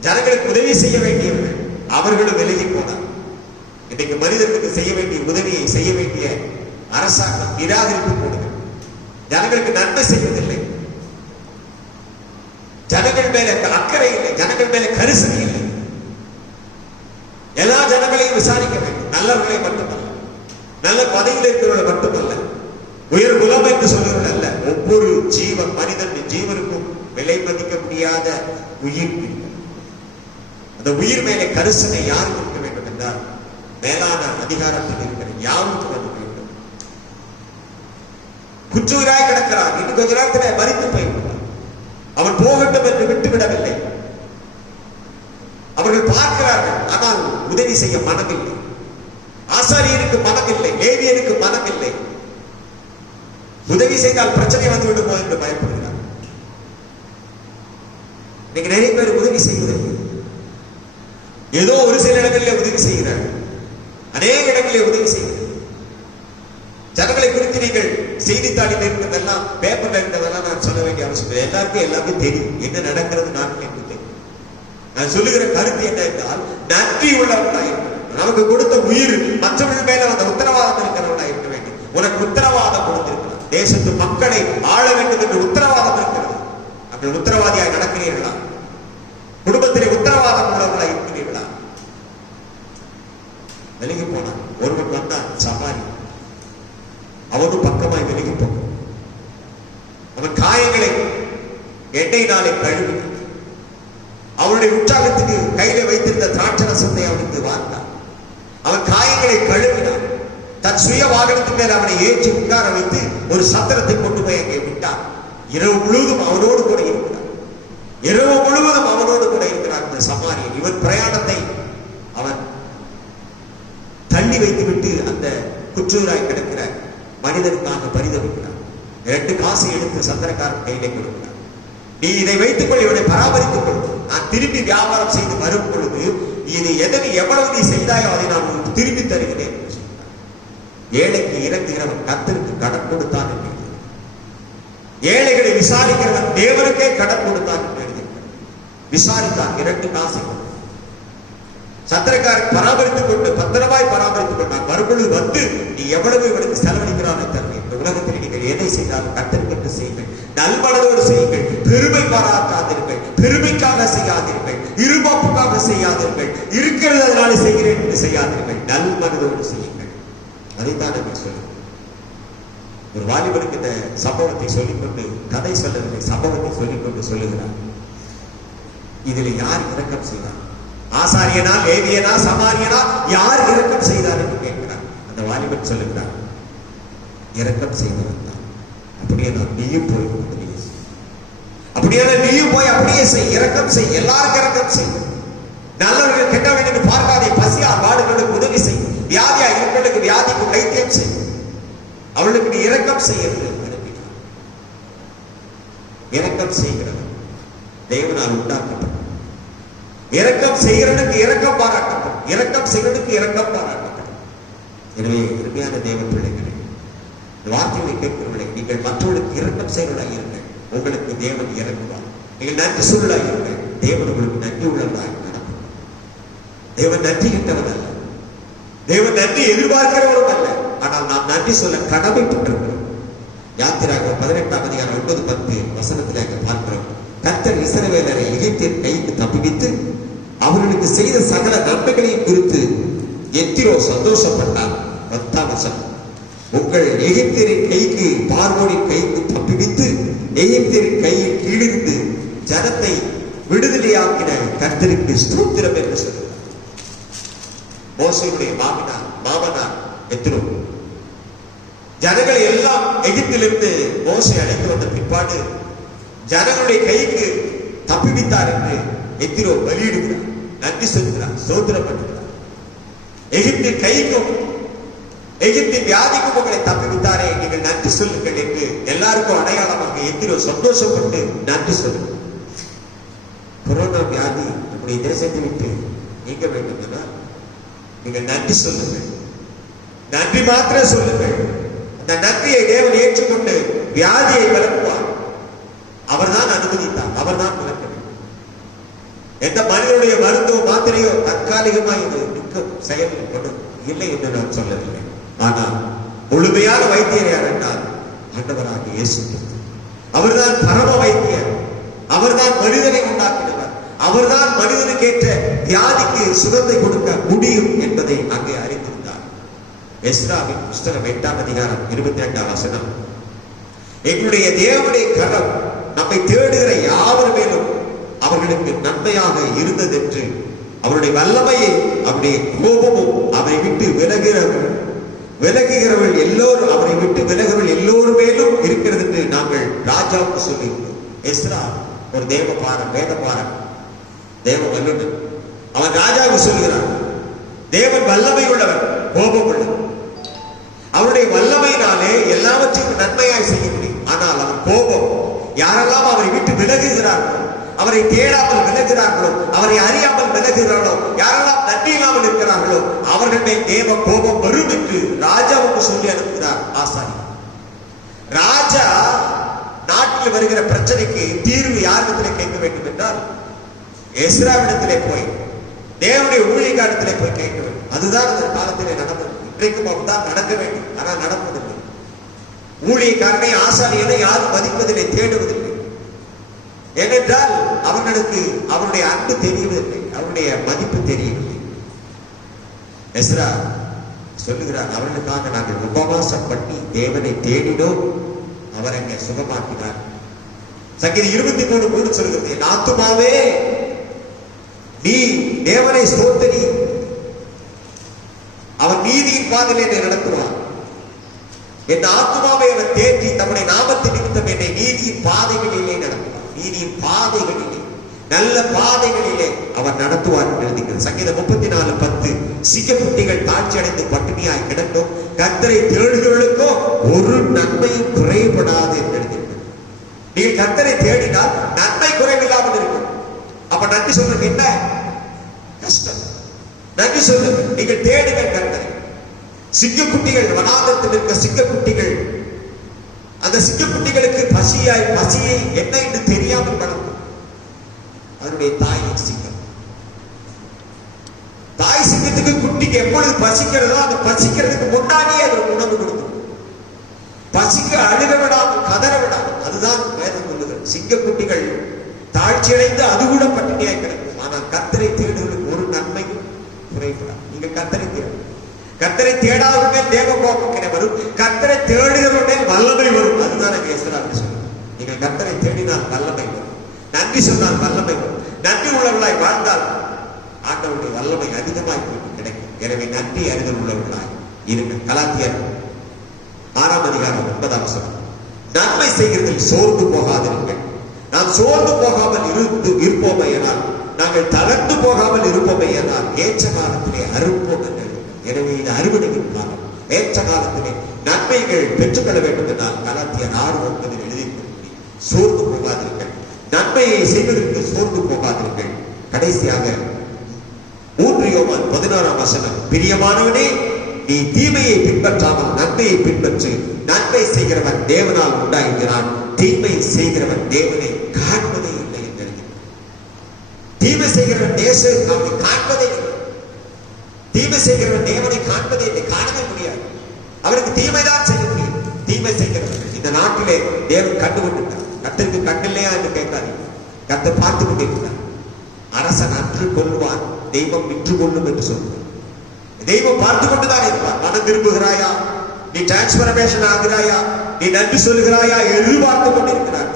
ஜனங்களுக்கு உதவி செய்ய வேண்டியவர்கள், அவர்களும் விலகி போனார். இன்னைக்கு மனிதர்களுக்கு செய்ய வேண்டிய உதவியை செய்ய வேண்டிய அரசாங்கம் நிராகரித்து போடுகிறது. ஜனங்களுக்கு நன்மை செய்வதில்லை. ஜனங்கள் மேல அக்கறை இல்லை, ஜனங்கள் மேல கரிசனை இல்லை. எல்லா ஜனங்களையும் விசாரிக்க வேண்டும். நல்லவர்களை மட்டுமல்ல, நல்ல பதவியில் இருக்கிறவர்கள் மட்டுமல்ல, உயர் குலம் என்று சொல்லுவது அல்ல. ஒவ்வொரு மனிதன் ஜீவனுக்கும் விலை மதிக்க முடியாத உயிர் இருக்கிறது. அந்த உயிர் மேலே கரிசனை யாருக்கு இருக்க வேண்டும் என்றால், மேலான அதிகாரத்தில் இருக்கிற யாருக்கு வந்து வேண்டும். குற்றுயிராய் கிடக்கிறார், இன்னும் கொஞ்ச நேரத்தில் மரித்து போய்விட்டார். அவன் போகட்டும் என்று விட்டுவிடவில்லை. அவர்கள் பார்க்கிறார்கள், ஆனால் உதவி செய்ய மனமில்லை. ஆசாரியனுக்கு மனமில்லை, லேவியனுக்கு மனமில்லை. உதவி செய்தால் பிரச்சனை வந்து விடுமோ என்று பயப்படுகிறார். இன்னைக்கு நிறைய பேர் உதவி செய்வதில்லை. ஏதோ ஒரு சில இடங்களிலே உதவி செய்கிறார், அநேக இடங்களிலே உதவி செய்கிறார். ஜனங்களை குறித்து நீங்கள் செய்தித்தாளில் இருக்கிறதெல்லாம், பேப்பர்ல இருக்கிறதெல்லாம் நான் சொல்ல வேண்டிய அவசியம் இல்லை. எல்லாருக்கும் எல்லாமே தெரியும் என்ன நடக்கிறது நாட்டில் என்று தெரியும். நான் சொல்லுகிற கருத்து என்ன என்றால், நன்றி உள்ளவர்களாக இருக்க வேண்டும். நமக்கு கொடுத்த உயிர் மற்றவர்கள் மேல அந்த உத்தரவாதம் இருக்கிறவர்களாக இருக்க வேண்டும். உனக்கு உத்தரவாதம் கொடுத்திருக்கிறார், தேசத்து மக்களை ஆள வேண்டும் என்று உத்தரவாதம் இருக்கிறது. அப்படி உத்தரவாதியாக நடக்கிறீர்களா? குடும்பத்திலே உத்தரவாதம் உள்ளவர்களாக இருக்கிறீர்களா? விலகி போனான். ஒருவன் வந்தான், சமாரி. அவனும் பக்கமாய் விலகி போனான். அவன் காயங்களை எண்ணெயினாலே கழுவினான். அவனுடைய உற்சாகத்துக்கு கையில வைத்திருந்த திராட்சரசத்தை அவனுக்கு வார்த்தான். அவன் காயங்களை கழுவினான். தன் சுய வாகனத்தின் மேல் அவனை ஏற்றி உட்கார வைத்து ஒரு சத்திரத்தை கொண்டு போய் அங்கே விட்டான். இரவு முழுவதும் அவனோடு கூட இருக்கிறான். இரவு முழுவதும் அவனோடு கூட இருக்கிறான் இந்த சமாரியன். இவன் பிரயாணத்தை அவன் தள்ளி வைத்து விட்டு அந்த குற்றூராய் கிடக்கிற மனிதனுக்காக பரிதவிக்கிறான். 2 காசை எடுத்து சந்திரக்காரன் கையிலே கொடுக்கிறான். நீ இதை வைத்துக் கொள், இவனை பராமரித்துக் கொள். நான் திரும்பி வியாபாரம் செய்து வரும் பொழுது இது எவ்வளவு நீ செய்தாயோ அதை நான் உனக்கு திரும்பி தருகிறேன். ஏழைக்கு இறங்குகிறவன் கர்த்தருக்கு கடன் கொடுத்தான் என்று ஏழைகளை விசாரிக்கிறவன் தேவனுக்கே கடன் கொடுத்தான் என்று எழுதியிருக்கிறார். விசாரித்தான், 2 காசை. சத்திரக்காரன் பராமரித்துக் கொண்டு பத்திரமாய் பராமரித்துக் கொண்டான். மறுபொழுது வந்து நீ எவ்வளவு இவனுக்கு செலவழிக்கிறானே தருவேன். இந்த உலகத்தில் நீங்கள் எதை செய்தாலும் கர்த்தருக்கு செய்யுங்கள், நல்மனதோடு செய்யுங்கள், பெருமை பாராட்டாதீர்கள், பெருமைக்காக செய்யாதீர்கள், இருமாப்புக்காக செய்யாதீர்கள், இருக்கிறது அதனால செய்கிறேன் என்று செய்யாதீர்கள், நல்மனதோடு செய்யுங்கள். அதைத்தான் நம்ம சொல்லுவோம். ஒரு வாலிபனுக்கு இந்த சம்பவத்தை சொல்லிக்கொண்டு, கதை சொல்லவில்லை, சம்பவத்தை சொல்லிக்கொண்டு சொல்லுகிறார். இதில் யார் இரக்கம் செய்தார்? ஆசாரியனா, லேவியனா, சமாரியனா, யார் இரக்கம் செய்தார் என்று கேட்கிறார். அந்த வாலிபன் சொல்லுகிறார், இரக்கம் செய்தவன் தான். அப்படியே நான் நீயும் போய் அப்படியே நீயும் போய் அப்படியே செய், இரக்கம் செய், எல்லாருக்கும் இரக்கம் செய். நல்லவர்கள் கெட்டவர்கள் என்று பார்க்காதே, பசியா வாடுகளுக்கு உதவி செய், வியாதியா இவர்களுக்கு வியாதிக்கு வைத்தியம் செய், அவளுக்கு நீ இரக்கம் செய்ய அனுப்பினார். இரக்கம் செய்கிறவன் தேவனால் உண்டாக்கப்பட்ட, இரக்கம் செய்கிறனுக்கு இரக்கம் பாராட்டப்படும், இரக்கம் செய்கிறனுக்கு இரக்கம் பாராட்டப்படும். எனவே அருமையான தேவ பிள்ளைகளே, வார்த்தைகளை கேட்கிறவர்களே, நீங்கள் மற்றவர்களுக்கு இரக்கம் செய்கிறவர்களாக இருங்கள், உங்களுக்கு தேவன் இறங்குவார். நீங்கள் நன்றி சொல்லலாக இருங்கள், தேவன் உங்களுக்கு நன்றி உள்ளவராக நடக்கும். தேவன் நன்றி கிட்டவன் அல்ல, தேவன் நன்றி எதிர்பார்க்கிறவரும் அல்ல, ஆனால் நாம் நன்றி சொல்ல கடமைப்பட்டிருக்கிறோம். யாத்திராகமம் 18ஆம் அதிகாரம் 9-10 வசனத்திலே பார்க்கிறோம். கர்த்தர் இஸ்ரவேலரை எகிப்தின் கைக்கு தப்புவித்து அவர்களுக்கு செய்த சகல நன்மைகளையும் குறித்து எத்திரோ சந்தோஷப்பட்டார். 10ஆம் வசனம், உங்கள் எகிப்தியரின் கைக்கு, பார்வோனின் கைக்கு தப்புவித்து எகிப்தியரின் கையில் கீழிருந்து ஜனத்தை விடுதலையாக்கின கர்த்தருக்கு ஸ்தோத்திரம் என்று சொல்கிறார். மோசேயுடைய மாமனார் எத்திரோ ஜனங்களை எல்லாம் எகிப்திலிருந்து மோசே அழைத்து வந்த பிற்பாடு ஜனங்களுடைய கைக்கு தப்புவித்தார் என்று எத்திரோ பலியிடுகிறார், நன்றி சொல்கிறார், ஸ்தோத்திரம் பண்ணுகிறார். எகிப்தின் கைக்கும் எகிப்தின் வியாதிக்கும் உங்களை தப்புவித்தாரே, நீங்கள் நன்றி சொல்லுங்கள் என்று எல்லாருக்கும் அடையாளமாக எத்திரோ சந்தோஷப்பட்டு நன்றி சொல்லுங்கள். கொரோனா வியாதி நம்முடைய தேசத்தை விட்டு நீங்க வேண்டும் என்றால் நீங்கள் நன்றி சொல்லுங்கள், நன்றி மாத்திரம் சொல்லுங்கள். அந்த நன்றியை தேவன் ஏற்றுக்கொண்டு வியாதியை விளக்குவார். அவர்தான் அனுமதித்தார், அவர்தான் விளக்க வேண்டும். எந்த மனிதனுடைய மருந்தோ மாத்திரையோ தற்காலிகமாக இது நிற்கும் செயலில் கொடும் இல்லை என்று நான் சொல்லவில்லை. ஆனால் முழுமையான வைத்தியர் யார் என்றால் ஆண்டவராக இயேசு கிறிஸ்து. அவர்தான் பரம வைத்தியர், அவர்தான் மனிதனை உண்டாக்கினவர், அவர்தான் மனிதனுக்கு ஏற்ற வியாதிக்கு சுகத்தை கொடுக்க முடியும் என்பதை அங்கே அறிந்திருந்தார். எஸ்ராவின் புஸ்தகம் 8ஆம் அதிகாரம் 22ஆம் வசனம், எங்களுடைய தேவனுடைய கரம் நம்மை தேடுகிற யாவர் மேலும் அவர்களுக்கு நன்மையாக இருந்தது என்று, அவருடைய வல்லமையை, அவருடைய கோபமும் அவரை விட்டு விலகுகிறவர்கள் எல்லோரும், அவரை விட்டு விலகுகிறவர்கள் எல்லோரும் மேலும் இருக்கிறது என்று நாங்கள் ராஜாவுக்கு சொல்லியிருந்தோம். எஸ்ரா ஒரு தேவபாரன், வேதபாரன், தேவ வல்லுநர். அவன் ராஜாவுக்கு சொல்கிறான், தேவன் வல்லமை உள்ளவர், கோபம் உள்ளவர். அவருடைய வல்லமையினாலே எல்லாவற்றையும் நன்மையாய் செய்ய முடியும். ஆனால் அவர் கோபம், யாரெல்லாம் அவரை விட்டு விலகுகிறார்களோ, அவரை தேடாமல் விலகுகிறார்களோ, அவரை அறியாமல் விலகுகிறார்களோ, யாரெல்லாம் நன்றி இல்லாமல் இருக்கிறார்களோ அவர்கள் மேல் தேவ கோபம் வரும் என்று ராஜாவுக்கு சொல்லி அனுப்புகிறார் ஆசாரி. ராஜா நாட்டில் வருகிற பிரச்சனைக்கு தீர்வு யாரிடத்திலே கேட்க வேண்டும் என்றால் எஸ்ராவிடத்திலே போய், தேவனுடைய ஊழியக்காரத்திலே போய் கேட்க வேண்டும். அதுதான் அந்த காலத்திலே நடந்தது. இன்றைக்கும் அப்படிதான் நடக்க வேண்டும், ஆனால் நடப்பதில்லை. ஊழியக்காரனை, ஆசாரியனை யாரும் மதிப்பதில்லை, தேடுவதில்லை. ஏனென்றால் அவர்களுக்கு அவருடைய அன்பு தெரியவில்லை, அவருடைய மதிப்பு தெரியவில்லை. எஸ்ரா சொல்லுகிறார், அவர்களுக்காக நாங்கள் உபவாசம் பண்ணி தேவனை தேடினோம், அவர் அங்கே சுகமாக்கினார். சங்கீதம் 23:3 சொல்கிறது, என் ஆத்துமாவே நீ தேவனை ஸ்தோத்திரி, அவர் நீதியின் பாதையிலே என்னை நடத்துவார். என் ஆத்துமாவை அவர் தேற்றி தம்முடைய நாமத்தின் நிமித்தம் என்னை நீதியின் பாதைகளிலே நடத்துவார். நீதியின் பாதைகளிலே, நல்ல பாதைகளிலே அவர் நடத்துவார் என்று எழுதுகிறது. சங்கீதம் 34:10, சிங்கக்குட்டிகள் தாட்சி அடைந்து பட்டினியாய் கிடக்கும், கர்த்தரை தேடுகிறவர்களுக்கோ ஒரு நன்மையும் குறைபடாது என்று எழுதுகிறது. நீங்கள் கர்த்தரை தேடினால் நன்மை குறைவில்லாமல் இருக்கும். அப்ப நன்றி சொல்றது என்ன கஷ்டம்? நன்றி சொல்லுங்க, நீங்கள் தேடுங்கள் கர்த்தரை. சிங்கக்குட்டிகள், வனாந்தரத்தில் இருக்க சிங்கக்குட்டிகள், அந்த சிங்கக்குட்டிகளுக்கு பசியை என்ன என்று தெரியாமல் வளர்க்கும். அதனுடைய தாய் சிங்கம், சிங்கத்துக்கு குட்டிக்கு எப்பொழுது பசிக்கிறதோ அது பசிக்கிறதுக்கு முன்னாடியே அதற்கு உணவு கொடுக்கும். பசிக்க அழுக விடாமல் கதற விடாமல். அதுதான் வேதம் சொல்லுகிறது. சிங்க குட்டிகள் தாழ்ச்சியடைந்து அது கூட பட்டினியாய் கிடக்கும். ஆனால் கர்த்தரை தேடுவதற்கு ஒரு நன்மையும் குறைபடாது. நீங்க கர்த்தரை தேடும். கர்த்தரை தேடாதவருமே தேவ கோபம் வரும். கர்த்தரை தேடுகிறவருடைய வல்லமை வரும். அதுதான் எஸ்தராவுக்கு சொல்லுங்க. நீங்கள் கர்த்தரை தேடினால் வல்லமை வரும். நன்றி சொன்னால் வல்லமை வரும். நன்றி உள்ளவர்களாய் வாழ்ந்தால் ஆண்டவருடைய வல்லமை அதிகமாய் கிடைக்கும். எனவே நன்றி அறிதல் உள்ளவர்களாய் இருங்கள். கலாத்தியர் 6ஆம் அதிகாரம் 9ஆம் வசனம். நன்மை செய்கிறதில் சோர்ந்து போகாதிருங்கள். நாம் சோர்ந்து போகாமல் இருப்போமையானால், நாங்கள் தளர்ந்து போகாமல் இருப்போமையானால் ஏற்ற காலத்திலே அறுப்போம் என்று. எனவே இது அறுவடையின் காலம். ஏற்ற காலத்திலே நன்மைகள் பெற்றுக்கொள்ள வேண்டும் என்றால் கலாத்தியர் 6:9 எழுதியிருக்க சோர்ந்து போகாதீர்கள். நன்மையை செய்வதற்கு சோர்ந்து போகாதீர்கள். கடைசியாக 3 யோவான் 16ஆம் வசனம். பிரியமானவனே, நீ தீமையை பின்பற்றாமல் நன்மையை பின்பற்று. நன்மை செய்கிறவன் தேவனால் உண்டாகிறான், தீமை செய்கிறவன் தேவனை காண்பதே இல்லை என்று. தீமை செய்கிறவன் அவனை காண்பதே இல்லை. தீமை செய்கிறவன் தேவனை காண்பதே இல்லை, காணவே முடியாது. அவனுக்கு தீமைதான் செய்ய முடியும். தீமை செய்கிறவர்கள் இந்த நாட்டிலே தேவன் கண்டுகொண்டிருக்கிறார். கர்த்தருக்கு கண்ணில்லையா என்று கேட்காதீங்க. கர்த்தர் பார்த்து கொண்டிருக்கிறார். அரசன் அன்று கொள்வான், தெய்வம் விற்று கொள்ளும் என்று சொல்கிறார். தெய்வம் பார்த்து கொண்டுதான் இருப்பார். மனம் திரும்புகிறாயா, நீ டிரான்ஸ்பர்மேஷன் ஆகிறாயா, நீ நன்றி சொல்லுகிறாயா, எதிர்பார்த்து கொண்டிருக்கிறார்.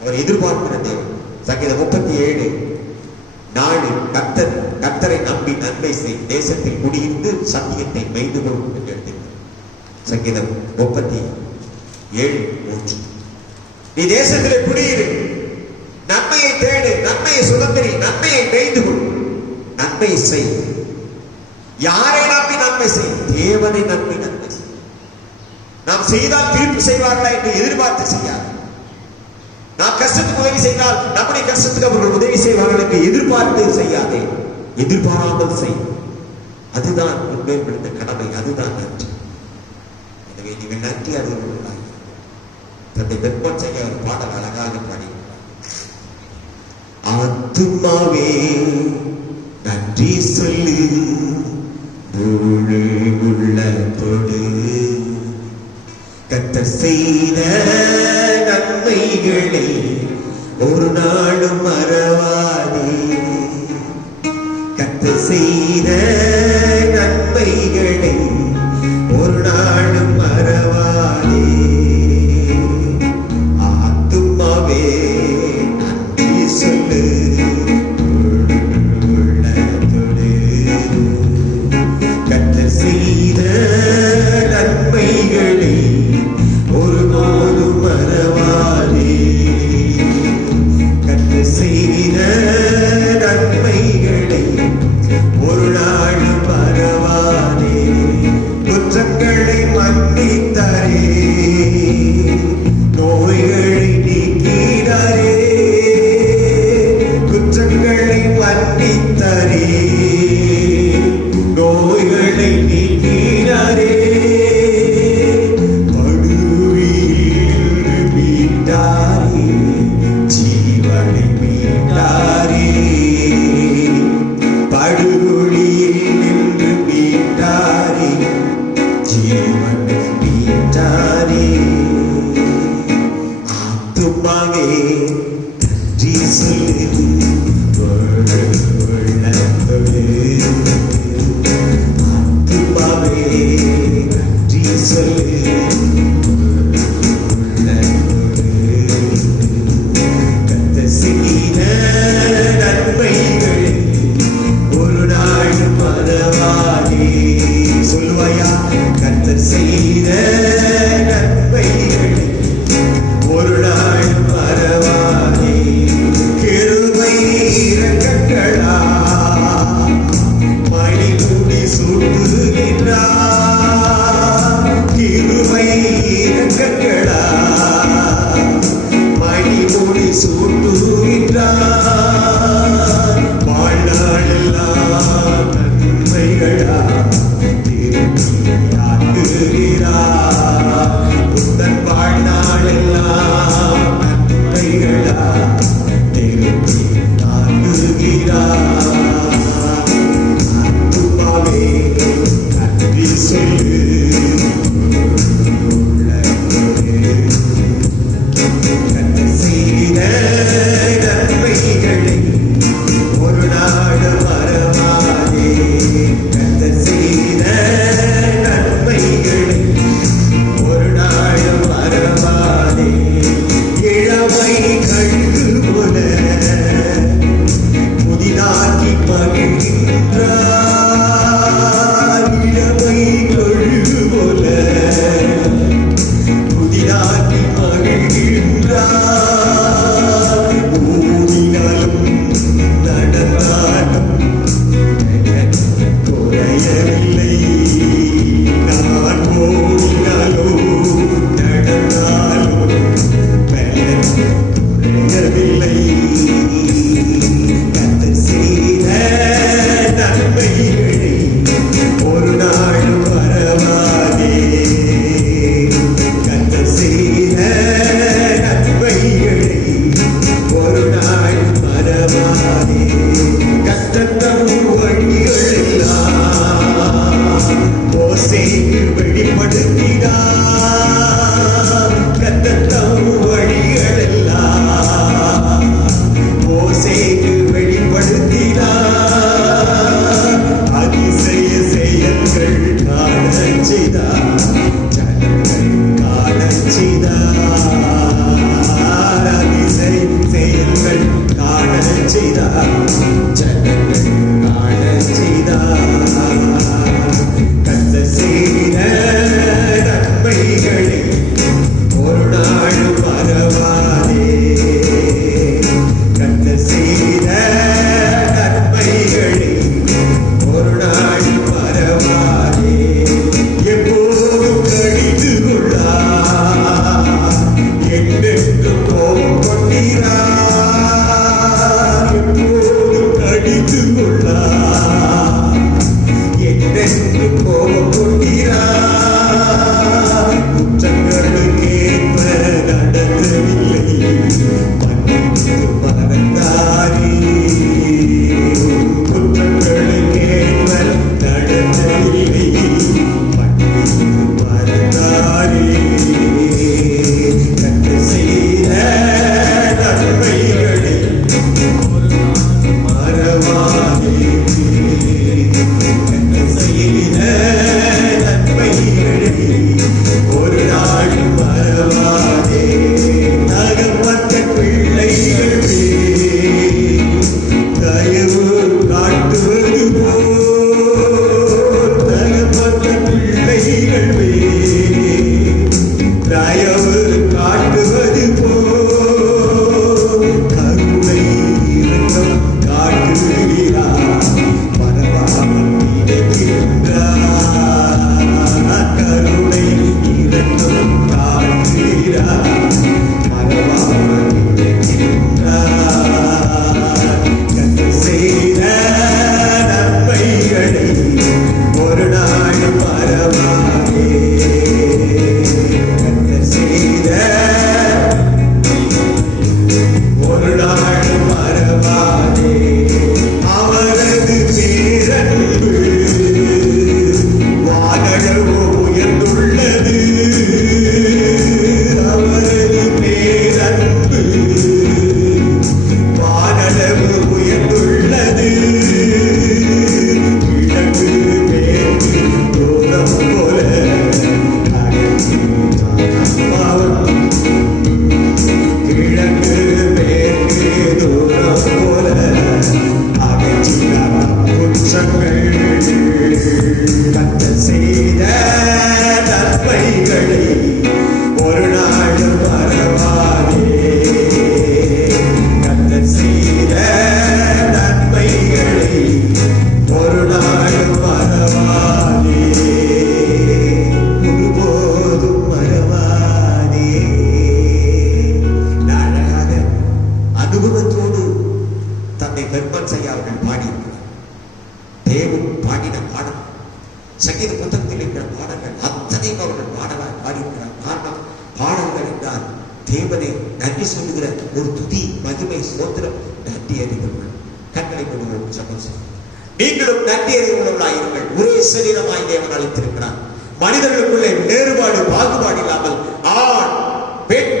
அவர் எதிர்பார்க்கிற தேவன். சங்கீதம் 37:4 கர்த்தரை நம்பி நன்மை செய், தேசத்தில் குடியிருந்து சத்தியத்தை மெய்து கொள்ளும் என்று எழுதினார். சங்கீதம் 37:3. நீ தேசத்திலே குடியிரு, நன்மையை தேடு, நன்மையை சுதந்திரி, நன்மையை மெய்து கொள், நன்மை செய். யாரை நம்பி நன்மை செய்? தேவனை நம்பி நன்மை செய். நாம் செய்தால் திருப்பி செய்வார்களா என்று எதிர்பார்த்து செய்யாது. நாம் கஷ்டத்துக்கு உதவி செய்தால் நம்முடைய கஷ்டத்துக்கு அவர்கள் உதவி செய்வார்கள் என்று எதிர்பார்த்து செய்யாதே. எதிர்பாராமல் செய். அதுதான் உண்மைப்படுத்த கடமை. அதுதான் நன்றி. எனவே நீங்கள் நன்றி அறிவுள்ளாய். தன்னை வெப்பம் செய்ய ஒரு பாடல் அழகாக பாடி, ஆத்துமாவே நன்றி சொல்லு, முழு உள்ளத்தோடு கர்த்தர் செய்த நன்மைகளை ஒரு நாளும் மறவாதே. கர்த்தர் செய்த நன்மைகளை ஒரு நாளும் மறவாதே. ஆத்துமாவே நன்றி சொல்லு, கர்த்தர் செய்த நன்மைகளை ஒரு நாளும் மறவாதே. கர்த்தர் செய்த நன்மைகளை ஒரு நாளும் மறவாதே. குற்றங்களை மன்னித்தாரே, நோய்களை நீக்கினாரே. குற்றங்களை மன்னித்தாரே, நோய்களை நீக்கினாரே. படுவில் மீட்டாரே, ஜீவனை மீட்டாரே. படுகொழியில் நின்று மீட்டாரே, ஜீவனை மீட்டாரே. ஆத்துமாவே நன்றி சொல்லு, உள்ளத்தோடு. ஆத்துமாவே நன்றி சொல்லு, உள்ளத்தோடு. கர்த்தர் செய்த நன்மைகளை ஒரு நாள் மறவாதே. சொல்லுவாயா? கர்த்தர் செய்த நன்மைகளை ஒரு நாள் மறவாதே. கிருபை இரக்கங்களா மணிமுடி சூட்டுகின்றார். கிருபை இரக்கங்களா மணிமுடி சூட்டுகின்றார். வாழ்நாளெல்லாம் நன்மைகளா திருப்பி ஆக்குகிறார். நன்மைகளை ஒரு நாளும் மறவாதே. கர்த்தர் செய்த நன்மைகளை ஒரு நாளும் மறவாதே, ஒருபோதும் மறவாதே. அழகாக அனுபவத்தோடு தன்னை பெர்மன் செய்ய அவர்கள் பாடியிருக்கிறார். தேவன் பாடின பாடல், சங்கீத புத்தகத்தில் இருக்கிற பாடல்கள் அத்தனையும் அவர்கள் பாடலாய் பாடியிருக்கிறார். காரணம், பாடல்கள் என்றால் தேவனை நன்றி சொல்லுகிற ஒரு துதி, மகிமை, ஸ்தோத்திரம், நன்றி அறிவுகள். கண்களை கொண்டு சமம் நீங்களும் நன்றி அறிவுள்ளவர்களாயிருங்கள். ஒரே சரீரமாய் தேவன் அளித்திருக்கிறார். மனிதர்களுக்குள்ளே வேறுபாடு, பாகுபாடு இல்லாமல் ஆண் பெண்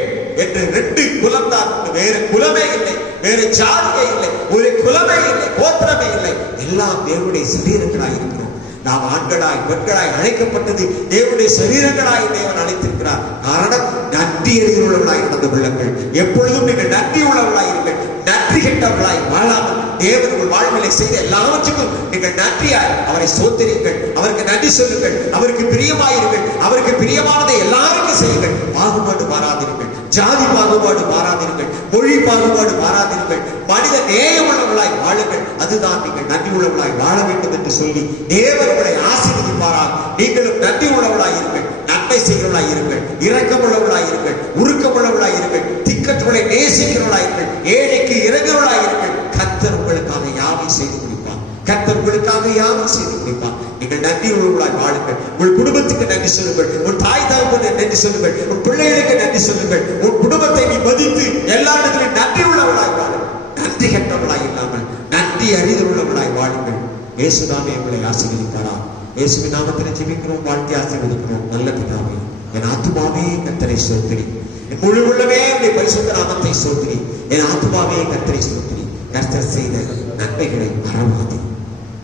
என்று 2 குலம்தான், வேறு குலமே இல்லை, வேறு ஜாதியே இல்லை, ஒரு குலமே இல்லை, கோத்திரமே இல்லை. எல்லாம் தேவனுடைய சரீரங்களாய் இருக்கிறோம். நாம் ஆண்களாய் பெண்களாய் அழைக்கப்பட்டது தேவனுடைய சரீரங்களாய் தேவன் அழைத்திருக்கிறார். காரணம், நன்றி அறிவுள்ளவர்களாய் நடந்து கொள்ளுங்கள். எப்பொழுதும் நீங்கள் நன்றி உள்ளவர்களாயிருங்கள். நன்றி கெட்டவர்களாய் வாழாமல் தேவன் உங்கள் வாழ்விலை செய்த எல்லாவற்றுக்கும் நீங்கள் நன்றியாய் அவரை சோதரியுங்கள். அவருக்கு நன்றி சொல்லுங்கள். அவருக்கு பிரியமாயிருங்கள். அவருக்கு பிரியமானதை எல்லாருக்கும் செய்யுங்கள். பாகுபாடு மாறாதிருங்கள். ஜாதி பாகுபாடு மாறாதிருங்கள். மொழி பாகுபாடு மாறாதிருங்கள். மனித நேயமுள்ளவர்களாய் வாழுங்கள். அதுதான் நீங்கள் நன்றி உள்ளவர்களாய் வாழ வேண்டும் என்று சொல்லி தேவன் உங்களை ஆசீர்வதிப்பாரால். நீங்களும் நன்றி உள்ளவர்களாய் இருங்கள். நன்மை செய்கிறவர்களாய் இருங்கள். இரக்கம் உள்ளவர்களாய் இருங்கள். உருக்கம் உள்ளவர்களாய் இருங்கள். திக்கற்றவர்களை நேசிக்கிறவர்களாய் இருங்கள். ஏழைக்கு இறங்குவர்களாய் இருங்கள். கர்த்தர் உங்களுக்காக யாவை செய்து முடிப்பார். கர்த்தர் உங்களுக்காக யாவை செய்து முடிப்பார். நீங்கள் நன்றி உள்ளவர்களாய் வாழுங்கள். உங்கள் குடும்பத்துக்கு நன்றி சொல்லுங்கள். உன் தாய் தகப்பனுக்கு நன்றி சொல்லுங்கள். உன் பிள்ளைகளுக்கு நன்றி சொல்லுங்கள். உன் குடும்பத்தை நீ மதித்து எல்லா இடத்திலும் நன்றி உள்ளவர்களாய் வாழுங்கள். நன்றி கெட்டவர்களாய் இல்லாமல் நன்றி அறிந்துள்ளவர்களாய் வாழுங்கள். இயேசுதாமே உங்களை ஆசீர்வதிப்பாரா. இயேசுவின் நாமத்தில் ஜெபிக்கிறோம், வாழ்த்தி ஆசீர்வதிக்கிறோம். நல்ல பிதாவே, என் ஆத்துமாவே கர்த்தரை ஸ்தோத்திரி. என் முழு உள்ளமே உடைய பரிசுத்த நாமத்தை ஸ்தோத்திரி. என் ஆத்துமாவே கர்த்தரை ஸ்தோத்திரி. கர்த்தர் செய்த நன்மைகளை மறவாதே.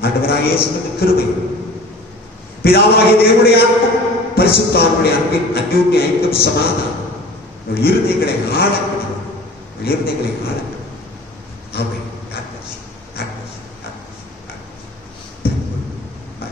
ஆண்டவராகிய இயேசுவின் கிருபை, பிதாவாகிய தேவனுடைய அன்பும் பரிசுத்தாவினுடைய அன்பின் அந்யோன்ய ஐக்கியம் சமாதானம் உங்கள் இருதயங்களை ஆளக்கணும். உங்கள் இருதயங்களை ஆளக்கணும். ஆமென்.